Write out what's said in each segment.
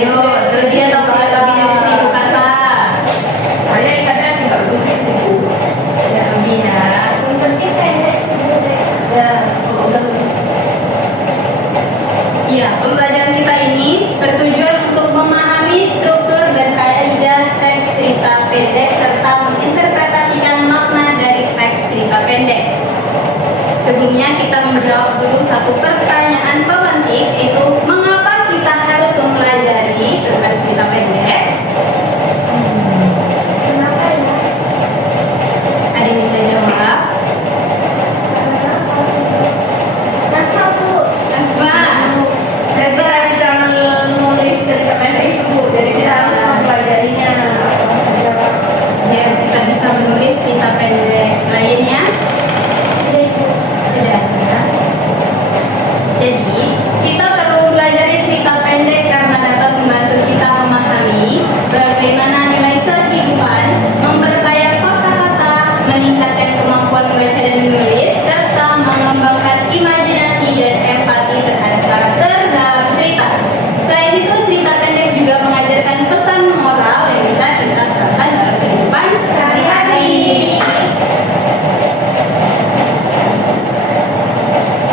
Ayo, lebih atau kurang lebih dari 1000 kata? Saya ingatnya tinggal lebih sih Bu. Ya, lebih ya. Yang penting pendek sih. Ya, udah lebih. Iya, pembelajaran kita ini bertujuan untuk memahami struktur dan kaidah teks cerita pendek serta menginterpretasikan makna dari teks cerita pendek. Sebelumnya kita menjawab dulu satu pertanyaan pemantik, yaitu mengapa kita harus mempelajari tentang cerita pendek? Kenapa ya? Ada yang bisa jawab? Kenapa Bu? Asma. Kita bisa menulis cerita pendek itu Bu. Jadi kita harus mempelajarinya. Biar kita bisa menulis cerita pendek lainnya. Sudah Bu. Sudah ya. Jadi, kita perlu belajar cerita pendek karena dapat membantu kita memahami bagaimana nilai kehidupan, memperkaya kosakata, meningkatkan kemampuan membaca dan menulis, serta mengembangkan imajinasi dan empati terhadap karakter dalam cerita. Selain itu, cerita pendek juga mengajarkan pesan moral yang bisa kita terapkan dalam kehidupan sehari-hari.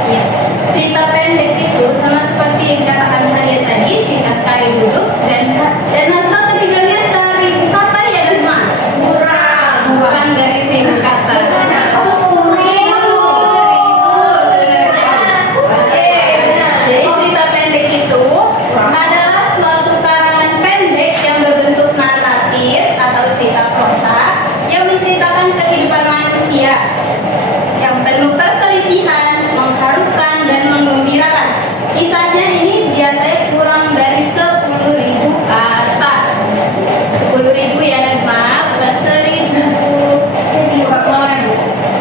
Ya, cerita pendek itu sama seperti yang dikatakan Halia tadi, cerita sekali duduk dan Nazma tadi bilangnya 1000 kata ya Nazma? Kurang dari 1000 kata. Jadi cerita pendek itu adalah suatu karangan pendek yang berbentuk naratif atau cerita prosa yang menceritakan kehidupan manusia yang penuh perselisihan, mengharukan dan menggembirakan. Kisahnya ini biasanya kurang dari 10.000 kata. 10.000 ya Nazma, bukan 1000.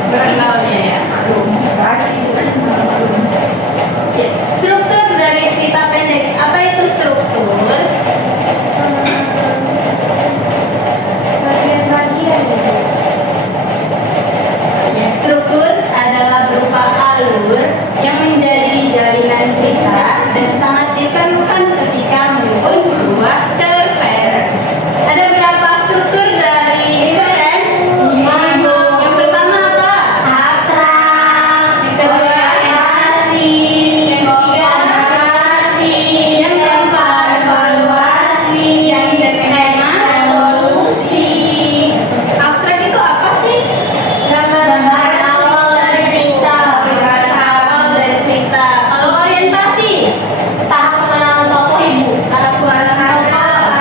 Berkenalnya ya. Ya, struktur dari cerita pendek. Apa itu struktur? Bagian-bagian gitu. Ya, struktur adalah berupa alur yang menjadi jalinan cerita dan sangat diperlukan ketika menyusun sebuah cerpen. Ada berapa struktur dari cerpen? Yang pertama apa? Abstrak. Yang kedua Orientasi. yang ketiga yang keempat Evaluasi. yang kelima Solusi. abstrak itu apa sih? Gambar awal dari cerita. Awal dari cerita. Kalau orientasi Tahap pengenalan tokoh Ibu. tahap pengenalan tokoh.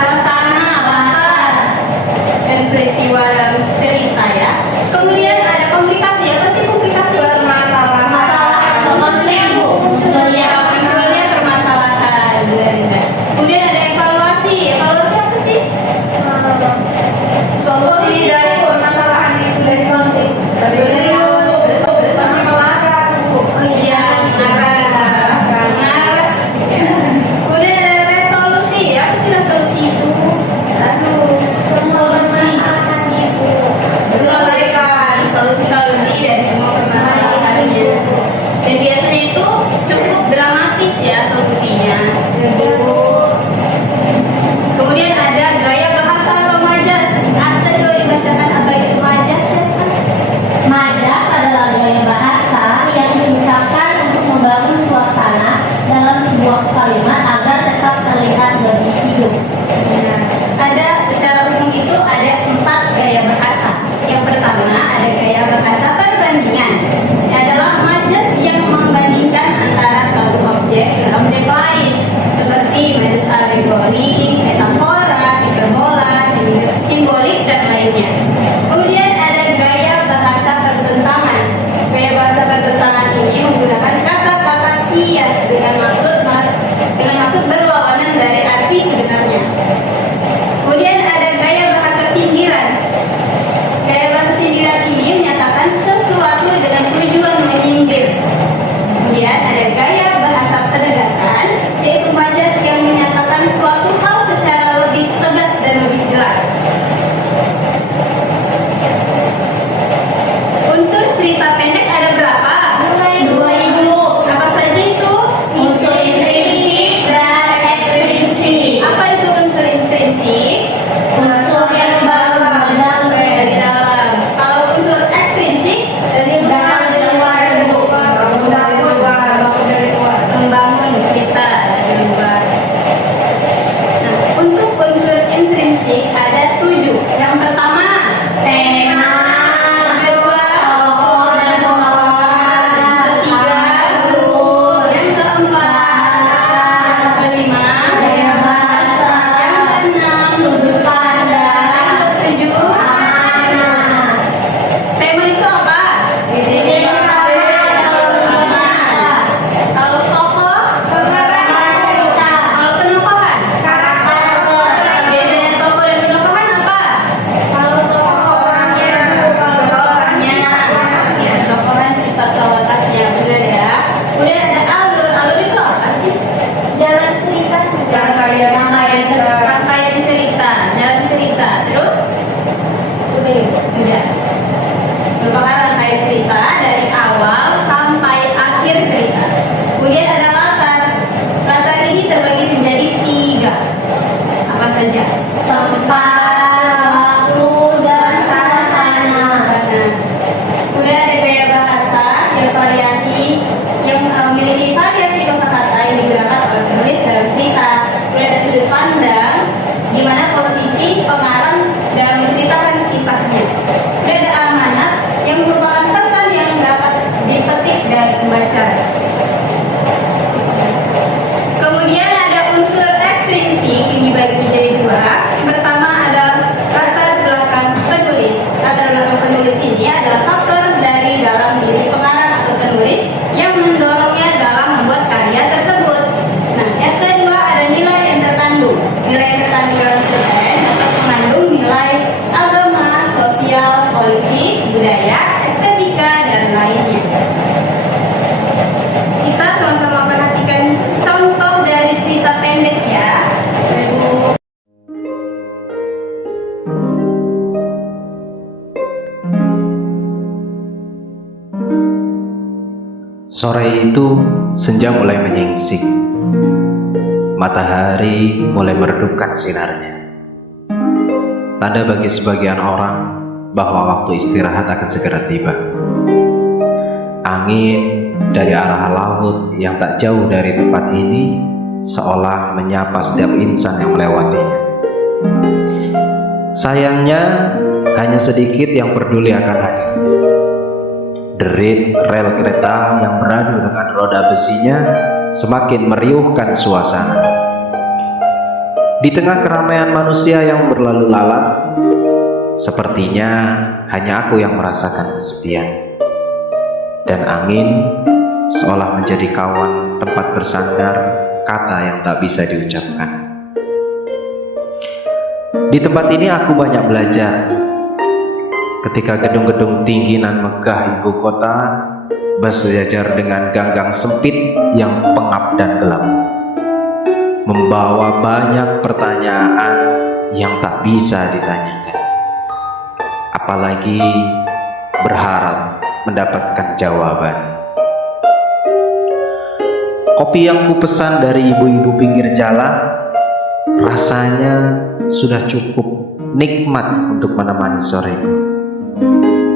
Sudah. Merupakan rangkaian cerita dari awal sampai akhir cerita. Kemudian ada latar. Latar ini terbagi menjadi 3. Apa saja? Tempat, waktu, dan suasana. Kemudian ada gaya bahasa yang memiliki variasi kosakata yang digunakan oleh penulis dalam cerita. Kemudian ada sudut pandang, di mana posisi pengarang dalam menceritakan kisahnya. Kemudian ada amanat yang merupakan pesan yang dapat dipetik dari pembaca. Kemudian ada unsur ekstrinsik yang dibagi menjadi 2. Yang pertama adalah latar belakang penulis. Latar belakang penulis ini adalah faktor dari dalam diri pengarang atau penulis yang mendorongnya dalam membuat karya tersebut. Nah, yang kedua ada nilai yang terkandung. Nilai yang terkandung dalam cerpen dapat mengandung nilai agama, sosial, politik, budaya, estetika, dan lainnya. Kita sama-sama perhatikan contoh dari cerita pendek ya. Ibu. Sore itu senja mulai menyingsing. Matahari mulai meredupkan sinarnya. Tanda bagi sebagian orang bahwa waktu istirahat akan segera tiba. Angin dari arah laut yang tak jauh dari tempat ini seolah menyapa setiap insan yang melewatinya. Sayangnya hanya sedikit yang peduli akan hadir. Derit rel kereta yang beradu dengan roda besinya semakin meriuhkan suasana. Di tengah keramaian manusia yang berlalu lalang, sepertinya hanya aku yang merasakan kesepian. Dan angin seolah menjadi kawan tempat bersandar kata yang tak bisa diucapkan. Di tempat ini aku banyak belajar. Ketika gedung-gedung tinggi nan megah ibu kota bersejajar dengan ganggang sempit yang pengap dan gelap, membawa banyak pertanyaan yang tak bisa ditanyakan, apalagi berharap mendapatkan jawaban. Kopi yang kupesan dari ibu-ibu pinggir jalan rasanya sudah cukup nikmat untuk menemani soreku.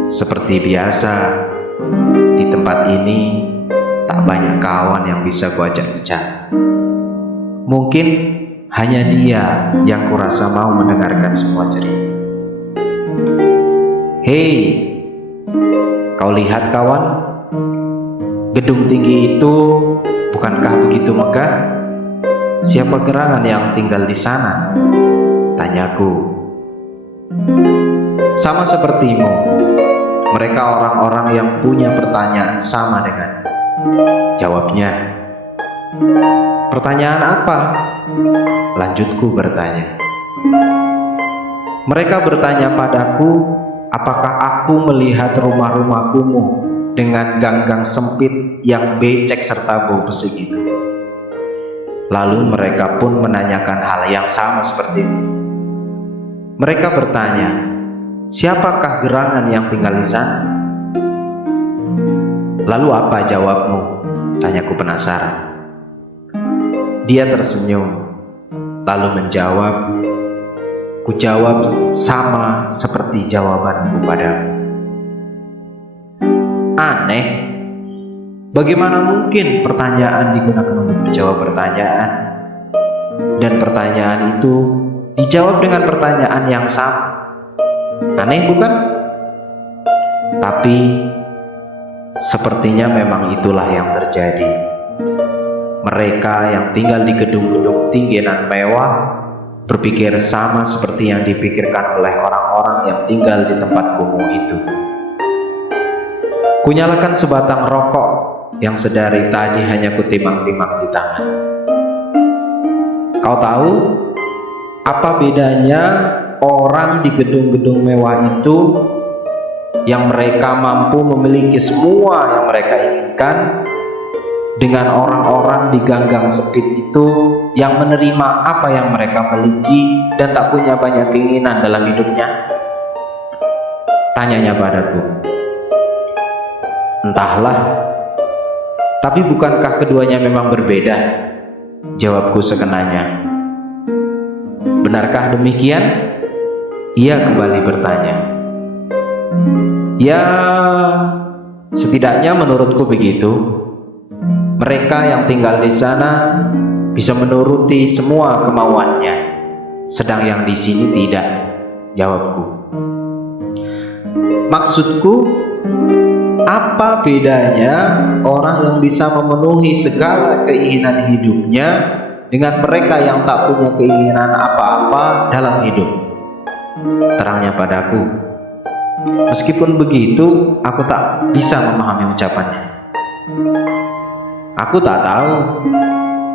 Seperti biasa, di tempat ini tak banyak kawan yang bisa kuajak bicara. Mungkin hanya dia yang kurasa mau mendengarkan semua cerita. Hei, kau lihat kawan? Gedung tinggi itu bukankah begitu megah? Siapa gerangan yang tinggal di sana? Tanyaku. Sama sepertimu, mereka orang-orang yang punya pertanyaan sama dengan. Jawabnya. Pertanyaan apa? Lanjutku bertanya. Mereka bertanya padaku, apakah aku melihat rumah-rumah kumuh dengan ganggang sempit yang becek serta bau besi itu? Lalu mereka pun menanyakan hal yang sama seperti itu. Mereka bertanya, siapakah gerangan yang tinggal di sana? Lalu apa jawabmu? Tanyaku penasaran. Dia tersenyum, lalu menjawab. Ku jawab sama seperti jawabanku padamu. Aneh, bagaimana mungkin pertanyaan digunakan untuk menjawab pertanyaan, dan pertanyaan itu dijawab dengan pertanyaan yang sama? Aneh bukan? Tapi sepertinya memang itulah yang terjadi. Mereka yang tinggal di gedung-gedung tinggi dan mewah berpikir sama seperti yang dipikirkan oleh orang-orang yang tinggal di tempat kumuh itu. Kunyalakan sebatang rokok yang sedari tadi hanya kutimang-timang di tangan. Kau tahu apa bedanya orang di gedung-gedung mewah itu yang mereka mampu memiliki semua yang mereka inginkan dengan orang-orang di ganggang sempit itu yang menerima apa yang mereka miliki dan tak punya banyak keinginan dalam hidupnya? Tanyanya padaku. Entahlah. Tapi bukankah keduanya memang berbeda? Jawabku sekenanya. Benarkah demikian? Ia kembali bertanya. Ya, setidaknya menurutku begitu. Mereka yang tinggal di sana bisa menuruti semua kemauannya, sedang yang di sini tidak, jawabku. Maksudku, apa bedanya orang yang bisa memenuhi segala keinginan hidupnya dengan mereka yang tak punya keinginan apa-apa dalam hidup? Terangnya padaku. Meskipun begitu, aku tak bisa memahami ucapannya. Aku tak tahu.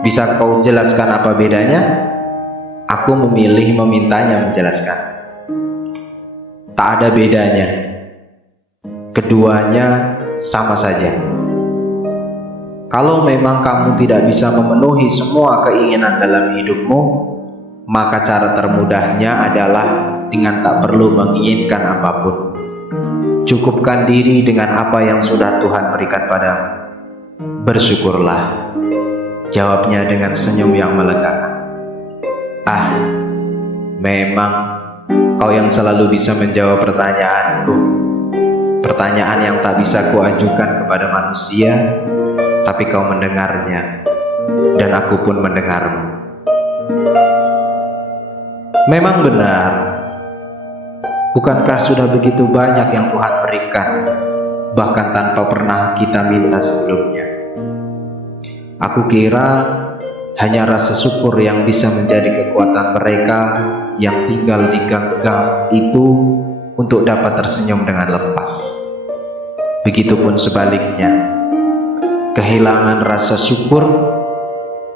Bisa kau jelaskan apa bedanya? Aku memilih memintanya menjelaskan. Tak ada bedanya. Keduanya sama saja. Kalau memang kamu tidak bisa memenuhi semua keinginan dalam hidupmu, maka cara termudahnya adalah dengan tak perlu menginginkan apapun. Cukupkan diri dengan apa yang sudah Tuhan berikan padamu. Bersyukurlah, jawabnya dengan senyum yang melegakan. Ah, memang kau yang selalu bisa menjawab pertanyaanku. Pertanyaan yang tak bisa kuajukan kepada manusia, tapi kau mendengarnya, dan aku pun mendengarmu. Memang benar. Bukankah sudah begitu banyak yang Tuhan berikan, bahkan tanpa pernah kita minta sebelumnya? Aku kira hanya rasa syukur yang bisa menjadi kekuatan mereka yang tinggal di gang-gang itu untuk dapat tersenyum dengan lepas. Begitupun sebaliknya, kehilangan rasa syukur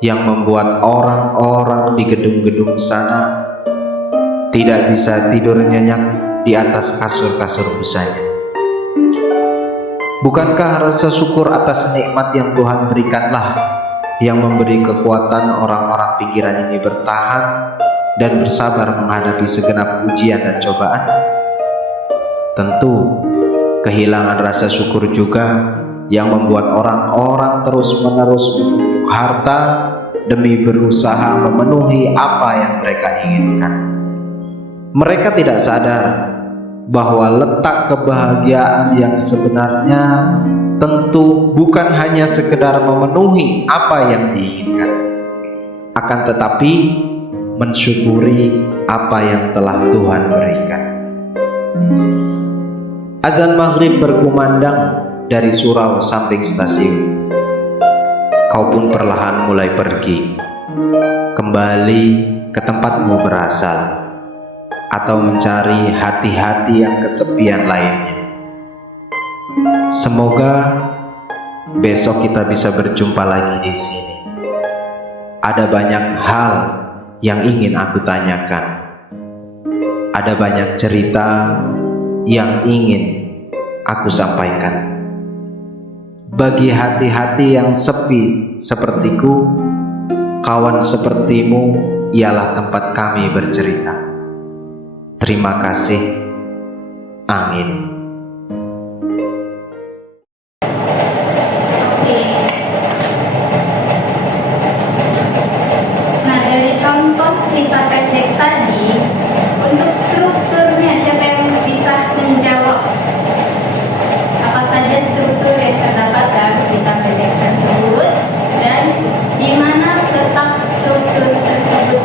yang membuat orang-orang di gedung-gedung sana tidak bisa tidur nyenyak di atas kasur-kasur busanya. Bukankah rasa syukur atas nikmat yang Tuhan berikanlah yang memberi kekuatan orang-orang pikiran ini bertahan dan bersabar menghadapi segenap ujian dan cobaan? Tentu, kehilangan rasa syukur juga yang membuat orang-orang terus-menerus menumpuk harta demi berusaha memenuhi apa yang mereka inginkan. Mereka tidak sadar bahwa letak kebahagiaan yang sebenarnya tentu bukan hanya sekedar memenuhi apa yang diinginkan, akan tetapi mensyukuri apa yang telah Tuhan berikan. Azan maghrib berkumandang dari surau samping stasiun. Kau pun perlahan mulai pergi, kembali ke tempatmu berasal, atau mencari hati-hati yang kesepian lainnya. Semoga besok kita bisa berjumpa lagi di sini. Ada banyak hal yang ingin aku tanyakan. Ada banyak cerita yang ingin aku sampaikan. Bagi hati-hati yang sepi sepertiku, kawan sepertimu ialah tempat kami bercerita. Terima kasih. Amin. Oke. Nah, dari contoh cerita pendek tadi, untuk strukturnya siapa yang bisa menjawab? Apa saja struktur yang terdapat dalam cerita pendek tersebut dan di mana letak struktur tersebut?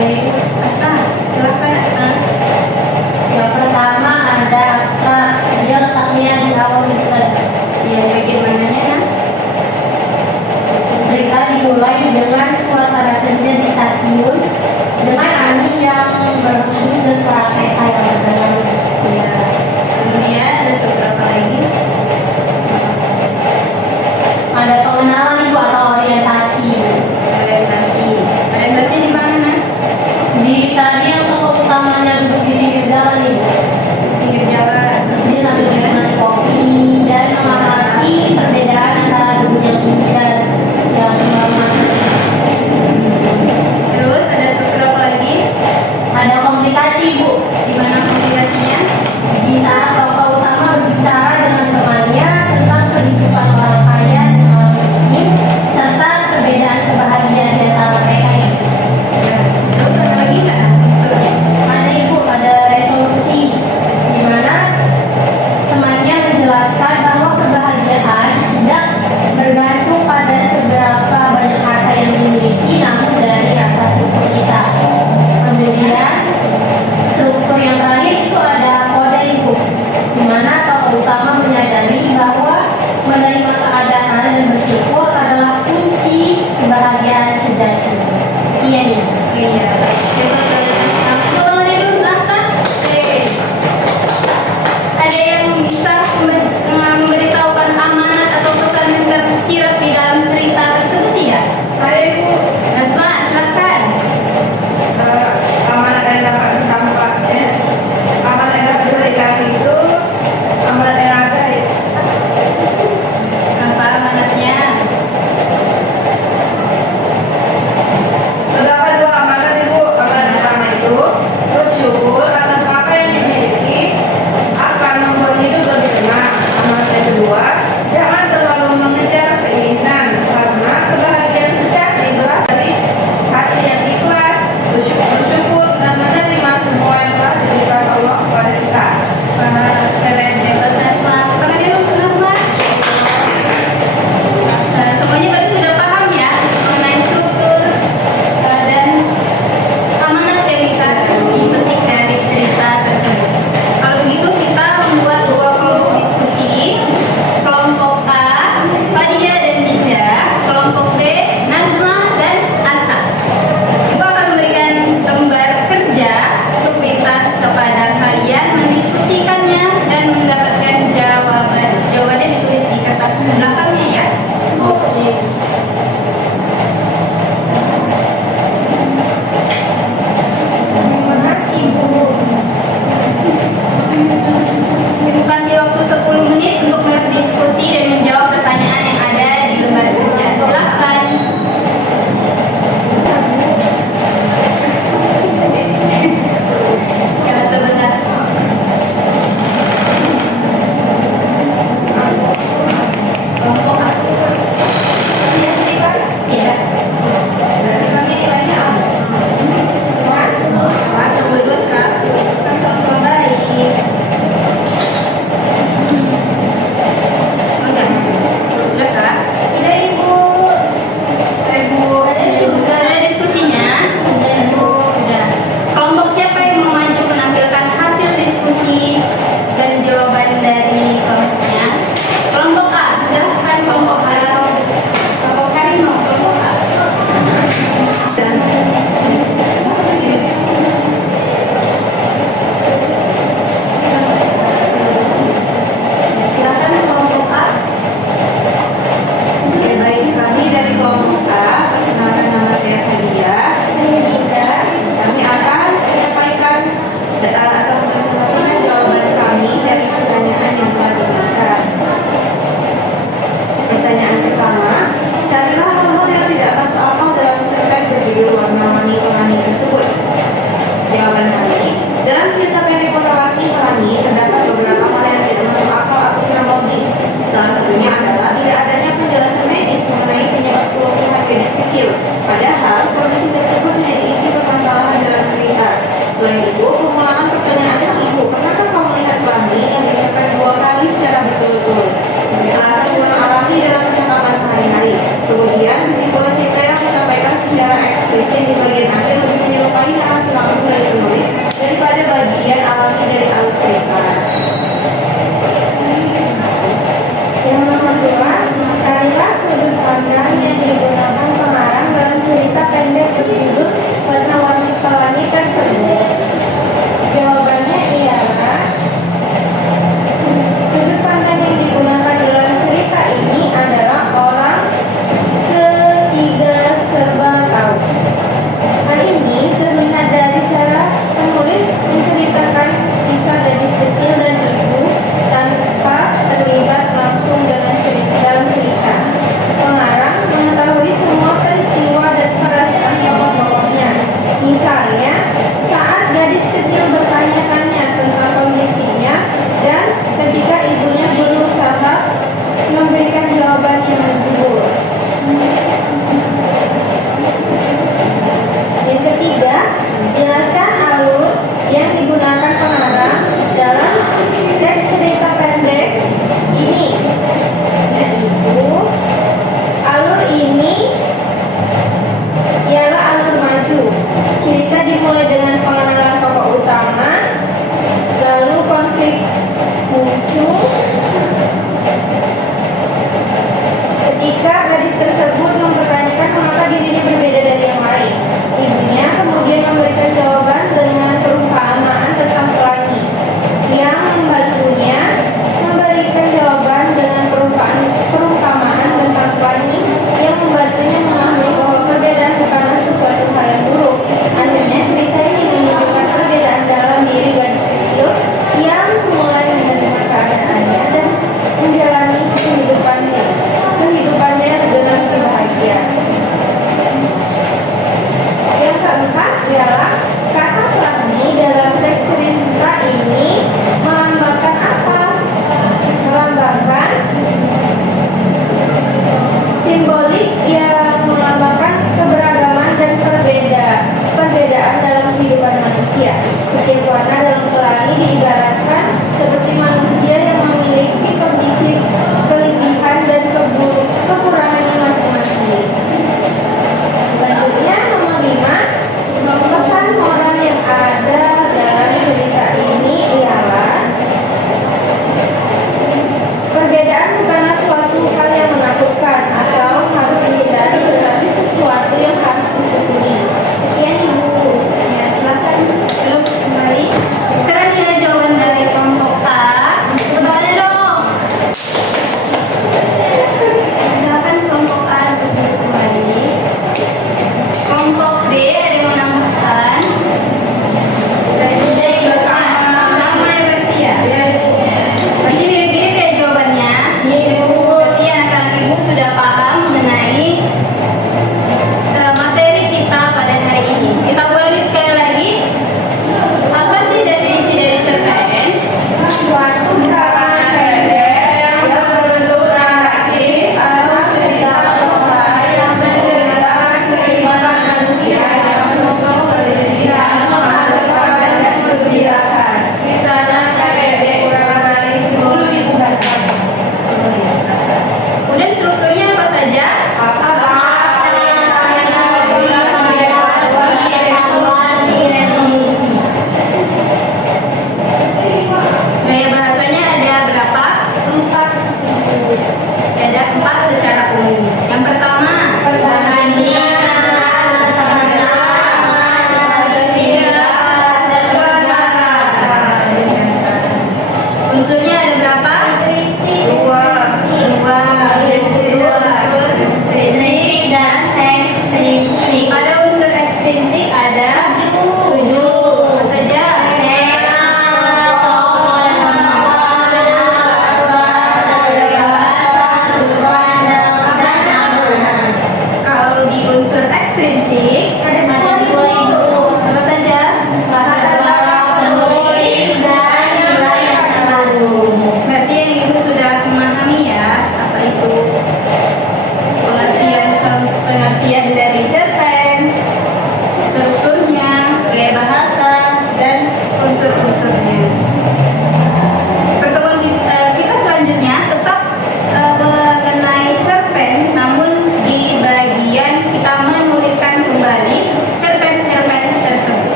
Baik, Asta, silakan Asta. Iya nih. Iya.